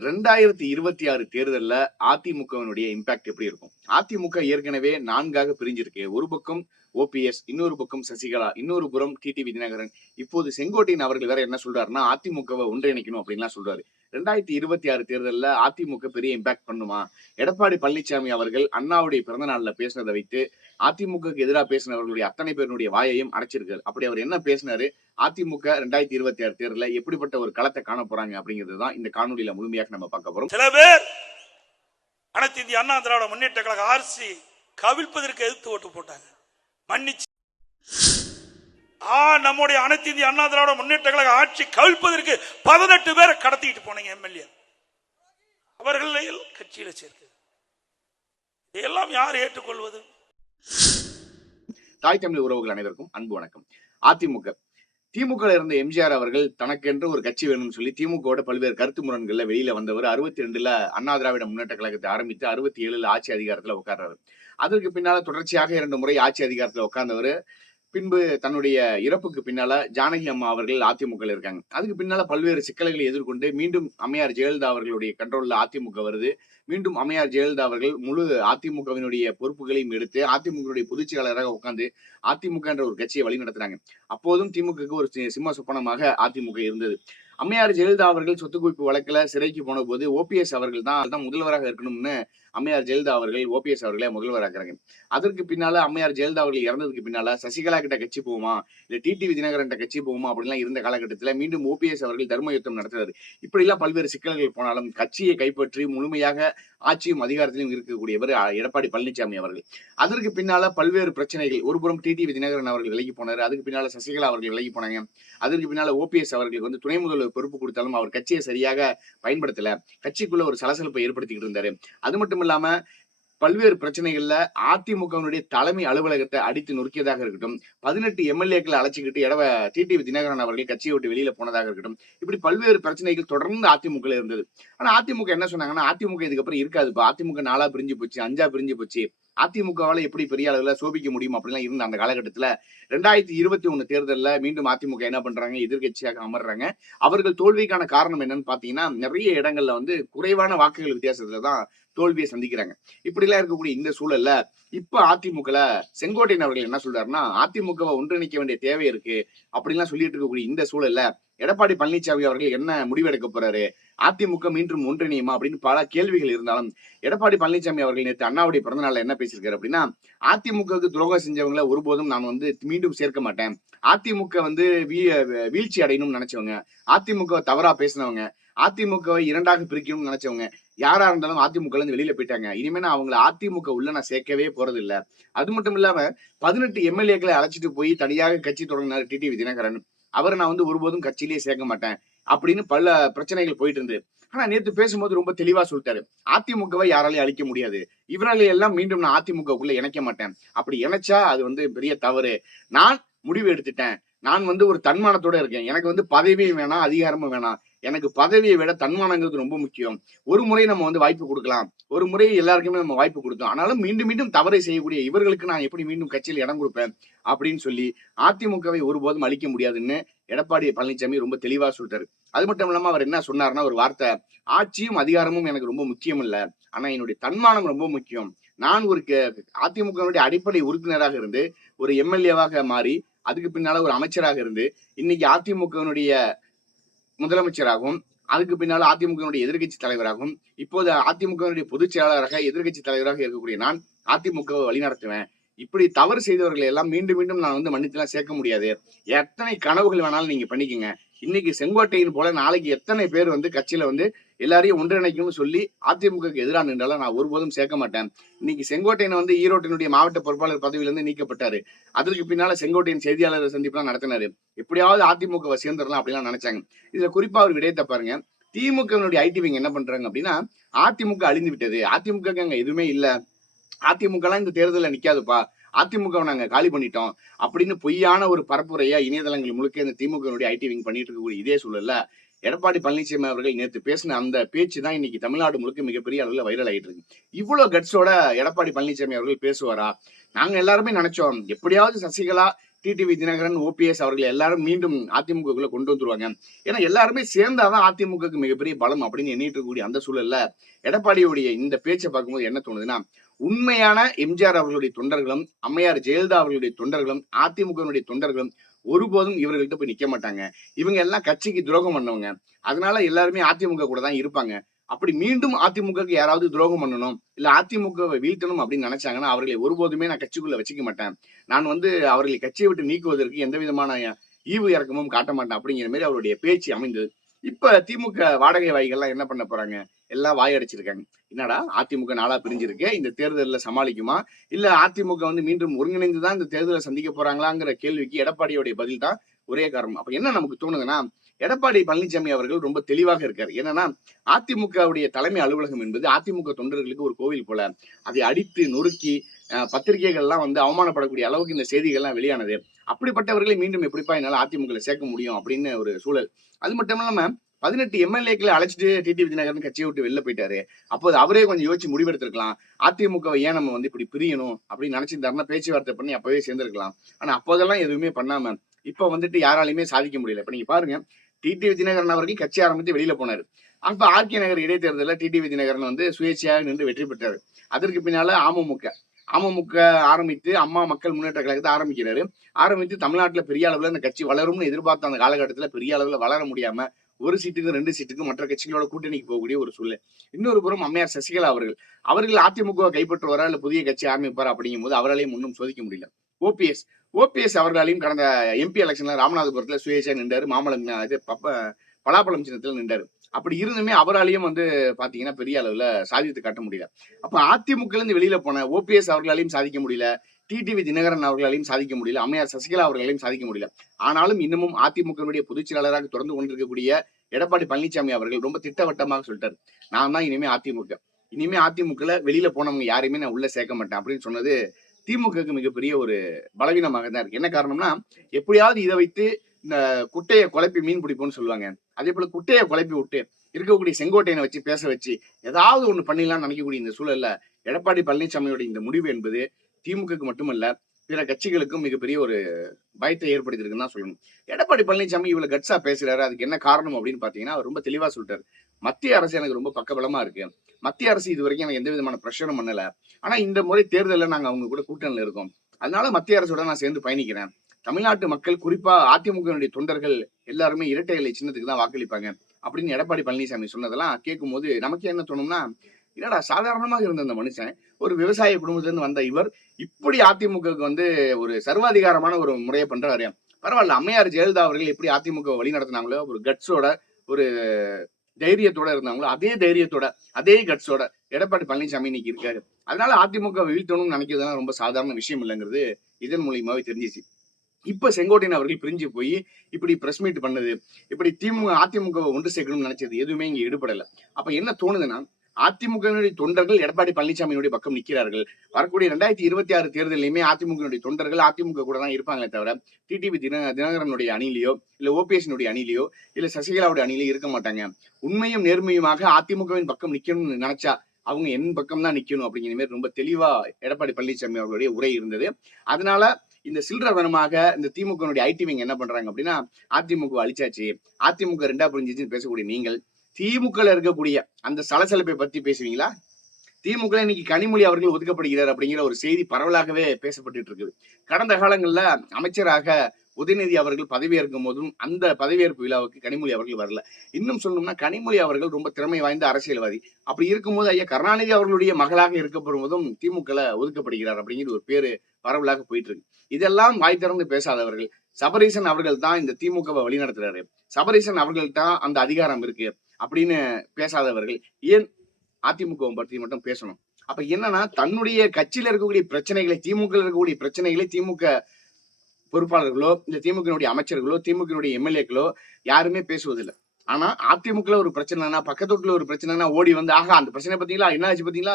ரெண்டாயிரத்தி இருபத்தி ஆறு தேர்தல்ல அதிமுகவினுடைய இம்பாக்ட் எப்படி இருக்கும்? அதிமுக ஏற்கனவே நான்காக பிரிஞ்சிருக்கு. ஒரு பக்கம் ஓபிஎஸ் இன்னொரு பக்கம் சசிகலா இன்னொரு புறம் டிடிவி தினகரன் இப்போது செங்கோட்டையன் அவர்கள் வேற என்ன சொல்றாருன்னா அதிமுகவை ஒன்றிணைக்கணும் அப்படின்லாம் சொல்றாரு. ரெண்டாயிரத்தி இருபத்தி ஆறு தேர்தலில் அதிமுக பெரிய இம்பாக்ட் பண்ணுமா? எடப்பாடி பழனிசாமி அவர்கள் அண்ணாவுடைய பிறந்த நாள்ல பேசினதை வைத்து அதிமுகக்கு எதிராக பேசினவர்களுடைய அத்தனை பேருடைய வாயையும் அடைச்சிருக்காரு. அப்படி அவர் என்ன பேசினாரு? அதிமுக ரெண்டாயிரத்தி இருபத்தி ஆறு தேர்தலில் எப்படிப்பட்ட ஒரு களத்தை காண போறாங்க அப்படிங்கிறது தான் இந்த காணொலியில முழுமையாக நம்ம பார்க்க போறோம். சில பேர் அனைத்து இந்திய அண்ணா திராவிட முன்னேற்ற கழக ஆர்சி கவிழ்ப்பதற்கு எதிர்த்து ஓட்டு போட்டாங்க. மன்னிச்சு நம்முடைய அனைத்து இந்திய அண்ணா திராவிட முன்னேற்ற கழக ஆட்சி கவிழ்ப்பதற்கு பதினெட்டு பேரை கடத்திட்டு போனீங்க எம்எல்ஏ. அவர்கள் கட்சியில சேர்க்கு இதெல்லாம் யார் ஏற்றுக்கொள்வது? தாய் தமிழ் உறவுகள் அனைவருக்கும் அன்பு வணக்கம். அதிமுக. திமுக இருந்த எம்ஜிஆர் அவர்கள் தனக்கென்று ஒரு கட்சி வேணும்னு சொல்லி திமுகவோட பல்வேறு கருத்து முரண்கள்ல வெளியில வந்தவர் அறுபத்தி ரெண்டுல அண்ணா திராவிட முன்னேற்ற கழகத்தை ஆரம்பித்து அறுபத்தி ஏழுல ஆட்சி அதிகாரத்துல உட்கார்றாரு அதற்கு பின்னால தொடர்ச்சியாக இரண்டு முறை ஆட்சி அதிகாரத்துல உட்கார்ந்தவர் பின்பு தன்னுடைய இறப்புக்கு பின்னால ஜானகி அம்மா அவர்கள் அதிமுக இருக்காங்க. அதுக்கு பின்னால பல்வேறு சிக்கல்களை எதிர்கொண்டு மீண்டும் அம்மையார் ஜெயலலிதா அவர்களுடைய கண்ட்ரோல்ல அதிமுக வருது. மீண்டும் அம்மையார் ஜெயலலிதா அவர்கள் முழு அதிமுகவினுடைய பொறுப்புகளையும் எடுத்து அதிமுகவுடைய பொதுச் செயலாளராக உட்கார்ந்து அதிமுக என்ற ஒரு கட்சியை வழி நடத்துறாங்க. அப்போதும் திமுகவுக்கு ஒரு சி- சிம்ம சொப்பனமாக அதிமுக இருந்தது. அம்மையார் ஜெயலலிதா அவர்கள் சொத்து குவிப்பு வழக்குல சிறைக்கு போன போது ஓபிஎஸ் அவர்கள் தான் தான் முதல்வராக இருக்கணும்னு அம்மையார் ஜெயலலிதா அவர்கள் ஓபிஎஸ் அவர்களை முதல்வராக்குறாங்க அதற்கு பின்னால அம்மையார் ஜெயலலிதா அவர்கள் இறந்ததுக்கு பின்னால சசிகலா கிட்ட கட்சி போகுமா? இல்ல டிடிவி தினகரன் கட்சி போகுமா? அப்படிலாம் இருந்த காலகட்டத்தில் மீண்டும் ஓபிஎஸ் அவர்கள் தர்ம யுத்தம் நடத்துறாரு. இப்படி எல்லாம் பல்வேறு சிக்கல்கள் போனாலும் கட்சியை கைப்பற்றி முழுமையாக ஆட்சியும் அதிகாரத்திலும் இருக்கக்கூடியவர் எடப்பாடி பழனிசாமி அவர்கள். அதற்கு பின்னால பல்வேறு பிரச்சனைகள். ஒருபுறம் டிடிவி தினகரன் அவர்கள் விலகி போனார். அதுக்கு பின்னால சசிகலா அவர்கள் விலகி போனாங்க. அதற்கு பின்னால ஓபிஎஸ் அவர்களுக்கு வந்து துணை முதல்வர் பொறுப்பு கொடுத்தாலும் அவர் கட்சியை சரியாக பயன்படுத்தல. கட்சிக்குள்ள ஒரு சலசலப்பை ஏற்படுத்திக்கிட்டு இருந்தாரு. அது மட்டும் இல்லாம பல்வேறு பிரச்சனைகள்ல அதிமுகவினுடைய தலைமை அலுவலகத்தை அடித்து நொறுக்கியதாக இருக்கட்டும் பதினெட்டு எம்எல்ஏக்களை அழைச்சிக்கிட்டு இடவ டிடிவி தினகரன் அவர்கள் கட்சியை விட்டு வெளியில போனதாக இருக்கட்டும் இப்படி பல்வேறு பிரச்சனைகள் தொடர்ந்து அதிமுக இருந்தது. ஆனா அதிமுக என்ன சொன்னாங்கன்னா அதிமுக இதுக்கப்புறம் இருக்காது. இப்போ அதிமுக நாலா பிரிஞ்சு போச்சு அஞ்சா பிரிஞ்சு போச்சு. அதிமுகவால எப்படி பெரிய அளவில் சோபிக்க முடியும் அப்படிலாம் இருந்த அந்த காலகட்டத்தில் ரெண்டாயிரத்தி இருபத்தி ஒன்று தேர்தலில் மீண்டும் அதிமுக என்ன பண்றாங்க? எதிர்க்கட்சியாக அமர்றாங்க. அவர்கள் தோல்விக்கான காரணம் என்னன்னு பார்த்தீங்கன்னா நிறைய இடங்கள்ல வந்து குறைவான வாக்குகள் வித்தியாசத்துல தான் தோல்வியை சந்திக்கிறாங்க. இப்படிலாம் இருக்கக்கூடிய இந்த சூழல்ல இப்ப அதிமுகல செங்கோட்டையன் அவர்கள் என்ன சொல்றாருன்னா அதிமுகவை ஒன்றிணைக்க வேண்டிய தேவை இருக்கு அப்படின்லாம் சொல்லிட்டு இருக்கக்கூடிய இந்த சூழல்ல எடப்பாடி பழனிசாமி அவர்கள் என்ன முடிவெடுக்க போறாரு? அதிமுக மீண்டும் ஒன்றிணையுமா அப்படின்னு பல கேள்விகள் இருந்தாலும் எடப்பாடி பழனிசாமி அவர்கள் நேற்று அண்ணாவுடைய பிறந்தநாள் என்ன பேசியிருக்காரு அப்படின்னா அதிமுகவுக்கு துரோகம் செஞ்சவங்களை ஒருபோதும் நான் வந்து மீண்டும் சேர்க்க மாட்டேன். அதிமுக வந்து வீ- வீழ்ச்சி அடையணும்னு நினைச்சவங்க அதிமுக தவறா பேசினவங்க அதிமுகவை இரண்டாக பிரிக்கணும்னு நினைச்சவங்க யாரா இருந்தாலும் அதிமுக இருந்து வெளியில போயிட்டாங்க. இனிமே நான் அவங்கள அதிமுக உள்ள நான் சேர்க்கவே போறது இல்ல அது மட்டும் இல்லாம பதினெட்டு எம்எல்ஏக்களை அழைச்சிட்டு போய் தனியாக கட்சி தொடங்கினார் டிடிவி தினகரன். அவரை நான் வந்து ஒருபோதும் கட்சியிலேயே சேர்க்க மாட்டேன். அப்படின்னு பல பிரச்சனைகள் போயிட்டு இருந்து ஆனா நேற்று பேசும்போது ரொம்ப தெளிவா சொல்லிட்டாரு. அதிமுகவை யாராலையும் அழிக்க முடியாது. இவராலே எல்லாம் மீண்டும் நான் அதிமுகவுக்குள்ள இணைக்க மாட்டேன். அப்படி இணைச்சா அது வந்து பெரிய தவறு. நான் முடிவு எடுத்துட்டேன். நான் வந்து ஒரு தன்மானத்தோட இருக்கேன். எனக்கு வந்து பதவியும் வேணாம் அதிகாரமும் வேணாம். எனக்கு பதவியை விட தன்மானங்கிறது ரொம்ப முக்கியம். ஒரு முறை நம்ம வந்து வாய்ப்பு கொடுக்கலாம். ஒரு முறை எல்லாருக்குமே நம்ம வாய்ப்பு கொடுத்தோம். ஆனாலும் மீண்டும் மீண்டும் தவறை செய்யக்கூடிய இவர்களுக்கு நான் எப்படி மீண்டும் கட்சியில் இடம் கொடுப்பேன் அப்படின்னு சொல்லி அதிமுகவை ஒருபோதும் அழிக்க முடியாதுன்னு எடப்பாடி பழனிசாமி ரொம்ப தெளிவா சொல்றாரு அது மட்டும் இல்லாம அவர் என்ன சொன்னார்னா ஒரு வார்த்தை ஆட்சியும் அதிகாரமும் எனக்கு ரொம்ப முக்கியம் இல்ல. ஆனா என்னுடைய தன்மானம் ரொம்ப முக்கியம். நான் ஒரு அதிமுகவுடைய அடிப்படை உறுப்பினராக இருந்து ஒரு எம்எல்ஏவாக மாறி அதுக்கு பின்னால ஒரு அமைச்சராக இருந்து இன்னைக்கு அதிமுகவினுடைய முதலமைச்சராகவும் அதுக்கு பின்னால் அதிமுகவினுடைய எதிர்க்கட்சி தலைவராகவும் இப்போது அதிமுகவினுடைய பொதுச் செயலாளராக எதிர்க்கட்சி தலைவராக இருக்கக்கூடிய நான் அதிமுகவை வழிநடத்துவேன் இப்படி தவறு செய்தவர்களை எல்லாம் மீண்டும் மீண்டும் நான் வந்து மன்னித்துலாம் சேர்க்க முடியாது. எத்தனை கனவுகள் வேணாலும் நீங்க பண்ணிக்கங்க. இன்னைக்கு செங்கோட்டையின் போல நாளைக்கு எத்தனை பேர் வந்து கட்சியில வந்து எல்லாரையும் ஒன்றிணைக்கணும்னு சொல்லி அதிமுகக்கு எதிராக நின்றாலும் நான் ஒருபோதும் சேர்க்க மாட்டேன். இன்னைக்கு செங்கோட்டையன் வந்து ஈரோட்டினுடைய மாவட்ட பொறுப்பாளர் பதவியிலிருந்து நீக்கப்பட்டாரு. அதற்கு பின்னால செங்கோட்டையன் செய்தியாளர் சந்திப்புலாம் நடத்தினாரு. எப்படியாவது அதிமுக சேர்ந்துடலாம் அப்படிலாம் நினைச்சாங்க. இதுல குறிப்பா ஒரு விடயத்தை பாருங்க. திமுகவினுடைய ஐடி விங் என்ன பண்றாங்க அப்படின்னா அதிமுக அழிந்து விட்டது அதிமுக அங்க எதுவுமே இல்ல. அதிமுக எல்லாம் இந்த தேர்தலில் நிக்காதுப்பா. அதிமுகவை நாங்க காலி பண்ணிட்டோம். அப்படின்னு பொய்யான ஒரு பரப்புரையா இணையதளங்கள் முழுக்க இந்த திமுகனுடைய ஐடி விங் பண்ணிட்டு இருக்கக்கூடிய இதே சூழல்ல எடப்பாடி பழனிசாமி அவர்கள் நேற்று பேசின அந்த பேச்சு தான் இன்னைக்கு தமிழ்நாடு முழுக்க மிகப்பெரிய அளவுல வைரல் ஆயிட்டு இருக்கு. இவ்வளோ கட்ஸோட எடப்பாடி பழனிசாமி அவர்கள் பேசுவாரா? நாங்க எல்லாருமே நினைச்சோம் எப்படியாவது சசிகலா டிடிவி தினகரன் ஓபிஎஸ் அவர்கள் எல்லாரும் மீண்டும் அதிமுகக்குள்ள கொண்டு வந்துருவாங்க. ஏன்னா எல்லாருமே சேர்ந்தாதான் அதிமுகக்கு மிகப்பெரிய பலம் அப்படின்னு எண்ணிட்டு இருக்கக்கூடிய அந்த சூழல்ல எடப்பாடியுடைய இந்த பேச்சை பார்க்கும்போது என்ன தோணுதுன்னா உண்மையான எம்ஜிஆர் அவர்களுடைய தொண்டர்களும் அம்மையார் ஜெயலலிதா அவர்களுடைய தொண்டர்களும் அதிமுகவினுடைய தொண்டர்களும் ஒருபோதும் இவர்கள்ட்ட போய் நிக்க மாட்டாங்க. இவங்க எல்லாம் கட்சிக்கு துரோகம் பண்ணவங்க. அதனால எல்லாருமே அதிமுக கூட தான் இருப்பாங்க. அப்படி மீண்டும் அதிமுகக்கு யாராவது துரோகம் பண்ணணும் இல்ல அதிமுகவை வீழ்த்தணும் அப்படின்னு நினைச்சாங்கன்னா அவர்களை ஒருபோதுமே நான் கட்சிக்குள்ள வச்சுக்க மாட்டேன். நான் வந்து அவர்களை கட்சியை விட்டு நீக்குவதற்கு எந்த விதமான ஈவு இறக்கமும் காட்ட மாட்டேன் அப்படிங்கிற மாதிரி அவருடைய பேச்சு அமைந்தது. இப்ப திமுக வாடகை வாய்கள்லாம் என்ன பண்ண போறாங்க? எல்லாம் வாயடிச்சிருக்காங்க என்னடா அதிமுக நாளா பிரிஞ்சிருக்கு இந்த தேர்தலில் சமாளிக்குமா? இல்ல அதிமுக வந்து மீண்டும் ஒருங்கிணைந்து தான் இந்த தேர்தலை சந்திக்க போறாங்களாங்கிற கேள்விக்கு எடப்பாடியோடைய பதில் தான் ஒரே காரணம். அப்ப என்ன நமக்கு தோணுதுன்னா எடப்பாடி பழனிசாமி அவர்கள் ரொம்ப தெளிவாக இருக்காரு. என்னன்னா அதிமுகவுடைய தலைமை அலுவலகம் என்பது அதிமுக தொண்டர்களுக்கு ஒரு கோவில் போல. அதை அடித்து நொறுக்கி அஹ், பத்திரிகைகள்லாம் வந்து அவமானப்படக்கூடிய அளவுக்கு இந்த செய்திகள்லாம் வெளியானது. அப்படிப்பட்டவர்களை மீண்டும் எப்படிப்பா என்னால அதிமுக சேர்க்க முடியும் அப்படின்னு ஒரு சூழல். அது மட்டும் இல்லாம பதினெட்டு எம்எல்ஏக்களை அழைச்சிட்டு டிடிவி தினகரன் கட்சியை விட்டு வெளில போயிட்டாரு. அப்போது அவரே கொஞ்சம் யோசிச்சு முடிவெடுத்திருக்கலாம். அதிமுகவை ஏன் நம்ம வந்து இப்படி பிரியணும் அப்படின்னு நினைச்சிருந்தாருன்னா பேச்சுவார்த்தை பண்ணி அப்பவே சேர்ந்திருக்கலாம். ஆனா அப்போதெல்லாம் எதுவுமே பண்ணாம இப்ப வந்துட்டு யாராலையுமே சாதிக்க முடியல. இப்ப நீங்க பாருங்க டிடிவி தினகரன் அவர்கள் கட்சி ஆரம்பித்து வெளியில போனாரு. அப்ப ஆர்கே நகர் இடைத்தேர்தலில் டிடிவி தினகரன் வந்து சுயேட்சையாக நின்று வெற்றி பெற்றாரு. அதற்கு பின்னால அமமுக. அமமுக ஆரம்பித்து அம்மா மக்கள் முன்னேற்ற கழகத்தை ஆரம்பிக்கிறாரு. ஆரம்பித்து தமிழ்நாட்டில் பெரிய அளவில் அந்த கட்சி வளரும்னு எதிர்பார்த்த அந்த காலகட்டத்தில் பெரிய அளவில் வளர முடியாம ஒரு சீட்டுக்கு ரெண்டு சீட்டுக்கு மற்ற கட்சிகளோட கூட்டணிக்கு போகக்கூடிய ஒரு சூழ்நிலை. இன்னொரு புறம் அம்மையார் சசிகலா அவர்கள். அவர்கள் அதிமுக கைப்பற்றுவாரா இல்ல புதிய கட்சி ஆரம்பிப்பார் அப்படிங்கும் போது அவராலையும் ஒன்றும் சோதிக்க முடியல. ஓபிஎஸ் ஓபிஎஸ் அவர்களாலையும் கடந்த எம்பி எலெக்ஷன்ல ராமநாதபுரத்துல சுயேட்சா நின்றாரு. மாமலம் பலாப்பழம் சின்னத்துல நின்றாரு. அப்படி இருந்துமே அவராலையும் வந்து பாத்தீங்கன்னா பெரிய அளவுல சாதித்து காட்ட முடியல. அப்ப அதிமுக இருந்து வெளியில போன ஓபிஎஸ் அவர்களாலையும் சாதிக்க முடியல. டிடிவி தினகரன் அவர்களாலையும் சாதிக்க முடியல அம்மையார் சசிகலா அவர்களாலையும் சாதிக்க முடியல. ஆனாலும் இன்னமும் அதிமுகவினுடைய பொதுச் செயலாளராக தொடர்ந்து கொண்டிருக்கக்கூடிய எடப்பாடி பழனிசாமி அவர்கள் ரொம்ப திட்டவட்டமாக சொல்லிட்டார். நான் தான் இனிமே அதிமுக. இனிமே அதிமுகல வெளியில போனவங்க யாரையுமே நான் உள்ள சேர்க்க மாட்டேன் அப்படின்னு சொன்னது திமுகவுக்கு மிகப்பெரிய ஒரு பலவீனமாக தான் இருக்கு. என்ன காரணம்னா எப்படியாவது இதை வைத்து இந்த குட்டையை குழப்பி மீன் பிடிப்போம்னு சொல்லுவாங்க. அதே போல குட்டையை குழப்பி விட்டு இருக்கக்கூடிய செங்கோட்டையனை வச்சு பேச வச்சு ஏதாவது ஒண்ணு பண்ணிடலாம்னு நினைக்கக்கூடிய இந்த சூழல்ல எடப்பாடி பழனிசாமியோட இந்த முடிவு என்பது திமுகவுக்கு மட்டுமல்ல பிற கட்சிகளுக்கும் மிகப்பெரிய ஒரு பயத்தை ஏற்படுத்தியிருக்குன்னு தான் சொல்லணும். எடப்பாடி பழனிசாமி இவ்வளவு கட்ஸா பேசுறாரு அதுக்கு என்ன காரணம் அப்படின்னு பாத்தீங்கன்னா அவர் ரொம்ப தெளிவா சொல்லிட்டாரு. மத்திய அரசு எனக்கு ரொம்ப பக்கபலமா இருக்கு. மத்திய அரசு இது வரைக்கும் எனக்கு எந்த விதமான பிரச்சனை பண்ணல. ஆனா இந்த முறை தேர்தலில் நாங்க அவங்க கூட கூட்டணியில் இருக்கோம். அதனால மத்திய அரசோட நான் சேர்ந்து பயணிக்கிறேன். தமிழ்நாட்டு மக்கள் குறிப்பா அதிமுகவினுடைய தொண்டர்கள் எல்லாருமே இரட்டை இலை சின்னத்துக்கு தான் வாக்களிப்பாங்க அப்படின்னு எடப்பாடி பழனிசாமி சொன்னதெல்லாம் கேட்கும்போது நமக்கு என்ன தோணும்னா என்னடா சாதாரணமாக இருந்த அந்த மனுஷன் ஒரு விவசாய குடும்பத்திலிருந்து வந்த இவர் இப்படி அதிமுகவுக்கு வந்து ஒரு சர்வாதிகாரமான ஒரு முறையை பண்றாரு. பரவாயில்ல அம்மையார் ஜெயலலிதா அவர்கள் எப்படி அதிமுக வழி நடத்தினாங்களோ ஒரு கட்ஸோட ஒரு தைரியத்தோட இருந்தாங்களோ அதே தைரியத்தோட அதே கட்ஸோட எடப்பாடி பழனிசாமி இன்னைக்கு இருக்காரு. அதனால அதிமுக வீழ்த்தணும்னு நினைக்கிறதுலாம் ரொம்ப சாதாரண விஷயம் இல்லைங்கிறது இதன் மூலியமாவே தெரிஞ்சிச்சு. இப்ப செங்கோட்டையன் அவர்கள் பிரிஞ்சு போய் இப்படி பிரஸ் மீட் பண்ணது இப்படி திமுக அதிமுக ஒன்று சேர்க்கணும்னு நினைச்சது எதுவுமே இங்க ஈடுபடல. அப்ப என்ன தோணுதுன்னா அதிமுகவினுடைய தொண்டர்கள் எடப்பாடி பழனிசாமியினுடைய பக்கம் நிற்கிறார்கள். வரக்கூடிய ரெண்டாயிரத்தி இருபத்தி ஆறு தேர்தலையுமே அதிமுகவினுடைய தொண்டர்கள் அதிமுக கூட தான் இருப்பாங்களே தவிர டிடிவி தின தினகரனுடைய அணியிலையோ இல்ல ஓபிஎஸ்னுடைய அணியிலையோ இல்ல சசிகலாவுடைய அணியிலையோ இருக்க மாட்டாங்க. உண்மையும் நேர்மையுமாக அதிமுகவின் பக்கம் நிக்கணும்னு நினைச்சா அவங்க என் பக்கம் தான் நிக்கணும் அப்படிங்கிற மாதிரி ரொம்ப தெளிவா எடப்பாடி பழனிசாமி அவர்களுடைய உரை இருந்தது. அதனால இந்த சில்லறதனமாக இந்த திமுகனுடைய ஐடி விங் என்ன பண்றாங்க அப்படின்னா அதிமுக அழிச்சாச்சு. அதிமுக ரெண்டா புரிஞ்சிச்சுன்னு பேசக்கூடிய நீங்கள் திமுக இருக்கக்கூடிய அந்த சலசலப்பை பத்தி பேசுவீங்களா? திமுக இன்னைக்கு கனிமொழி அவர்கள் ஒதுக்கப்படுகிறார் அப்படிங்கிற ஒரு செய்தி பரவலாகவே பேசப்பட்டு இருக்குது. கடந்த காலங்கள்ல அமைச்சராக உதயநிதி அவர்கள் பதவியேற்கும் போதும் அந்த பதவியேற்பு விழாவுக்கு கனிமொழி அவர்கள் வரல. இன்னும் சொல்லணும்னா கனிமொழி அவர்கள் ரொம்ப திறமை வாய்ந்த அரசியல்வாதி. அப்படி இருக்கும்போது ஐயா கருணாநிதி அவர்களுடைய மகளாக இருக்கப்படும் போதும் திமுக ஒதுக்கப்படுகிறார் அப்படிங்கிற ஒரு பேரு பரவலாக போயிட்டு இருக்கு. இதெல்லாம் வாய் திறந்து பேசாதவர்கள். சபரீசன் அவர்கள் தான் இந்த திமுகவை வழிநடத்துறாரு. சபரீசன் அவர்கள் தான் அந்த அதிகாரம் இருக்கு. அப்படின்னு பேசாதவர்கள் ஏன் அதிமுக பற்றி மட்டும் பேசணும்? அப்ப என்னன்னா தன்னுடைய கட்சியில இருக்கக்கூடிய பிரச்சனைகளை திமுக இருக்கக்கூடிய பிரச்சனைகளை திமுக பொறுப்பாளர்களோ இந்த திமுகனுடைய அமைச்சர்களோ திமுகனுடைய எம்எல்ஏக்களோ யாருமே பேசுவதில்லை. ஆனா அதிமுகல ஒரு பிரச்சனைனா பக்கத்து வீட்டுல ஒரு பிரச்சனைனா ஓடி வந்து ஆகா அந்த பிரச்சனை பாத்தீங்களா என்ன ஆச்சு பாத்தீங்களா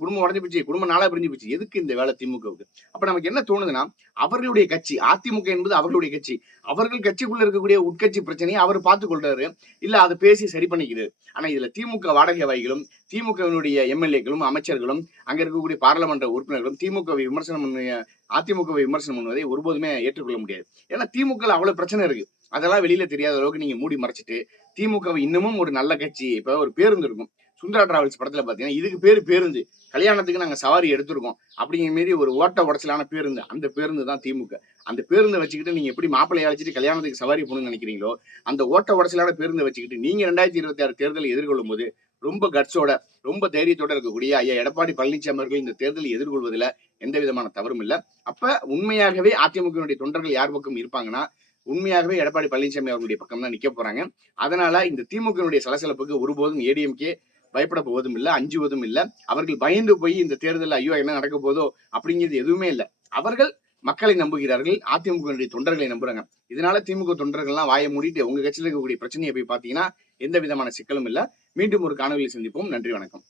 குடும்பம் உடஞ்சு போச்சு குடும்பம் நாளா பிரிஞ்சு போச்சு. எதுக்கு இந்த வேலை திமுகவுக்கு? அப்ப நமக்கு என்ன தோணுதுன்னா அவர்களுடைய கட்சி அதிமுக என்பது அவர்களுடைய கட்சி. அவர்கள் கட்சிக்குள்ள இருக்கக்கூடிய உட்கட்சி பிரச்சனையை அவர் பார்த்து கொள்றாரு. இல்ல அதை பேசி சரி பண்ணிக்கிறது ஆனா இதுல திமுக வாடகை வாய்களும் திமுகவினுடைய எம்எல்ஏக்களும் அமைச்சர்களும் அங்க இருக்கக்கூடிய பாராளுமன்ற உறுப்பினர்களும் திமுகவை விமர்சனம் அதிமுகவை விமர்சனம் பண்ணுவதை ஒருபோதுமே ஏற்றுக்கொள்ள முடியாது. ஏன்னா திமுக அவ்வளவு பிரச்சனை இருக்கு. அதெல்லாம் வெளியில தெரியாத அளவுக்கு நீங்க மூடி மறைச்சிட்டு திமுகவை இன்னமும் ஒரு நல்ல கட்சி இப்ப ஒரு பேருந்து இருக்கும். சுந்தரா டிராவல்ஸ் படத்துல பாத்தீங்கன்னா இதுக்கு பேரு பேருந்து. கல்யாணத்துக்கு நாங்க சவாரி எடுத்திருக்கோம். அப்படிங்கிற மாரி ஒரு ஓட்ட உடச்சலான பேருந்து. அந்த பேருந்து தான் திமுக. அந்த பேருந்தை வச்சுக்கிட்டு நீங்க எப்படி மாப்பிள்ளை அழைச்சிட்டு கல்யாணத்துக்கு சவாரி போகணும்னு நினைக்கிறீங்களோ அந்த ஓட்ட உடச்சலான பேருந்தை வச்சுக்கிட்டு நீங்க ரெண்டாயிரத்தி இருபத்தி ஆறு தேர்தலை எதிர்கொள்ளும் போது ரொம்ப கட்ஸோட ரொம்ப தைரியத்தோட இருக்கக்கூடிய ஐயா எடப்பாடி பழனிசாமி அவர்கள் இந்த தேர்தலை எதிர்கொள்வதில் எந்த விதமான தவறும் இல்லை. அப்ப உண்மையாகவே அதிமுகவினுடைய தொண்டர்கள் யார் பக்கம் இருப்பாங்கன்னா உண்மையாகவே எடப்பாடி பழனிசாமி அவர்களுடைய பக்கம் தான் நிக்க போறாங்க. அதனால இந்த திமுகவினுடைய சலசலப்புக்கு ஒருபோதும் ஏடிஎம்கே பயப்பட போவதும் இல்லை அஞ்சுவதும் இல்லை. அவர்கள் பயந்து போய் இந்த தேர்தலில் ஐயோ என்ன நடக்க போதோ அப்படிங்கிறது எதுவுமே இல்லை. அவர்கள் மக்களை நம்புகிறார்கள் அதிமுகவினுடைய தொண்டர்களை நம்புறாங்க. இதனால திமுக தொண்டர்கள்லாம் வாயை மூடிட்டு உங்க கட்சியில் இருக்கக்கூடிய பிரச்சனையை போய் பார்த்தீங்கன்னா எந்த விதமான சிக்கலும் இல்லை. மீண்டும் ஒரு காணொலியில் சந்திப்போம். நன்றி வணக்கம்.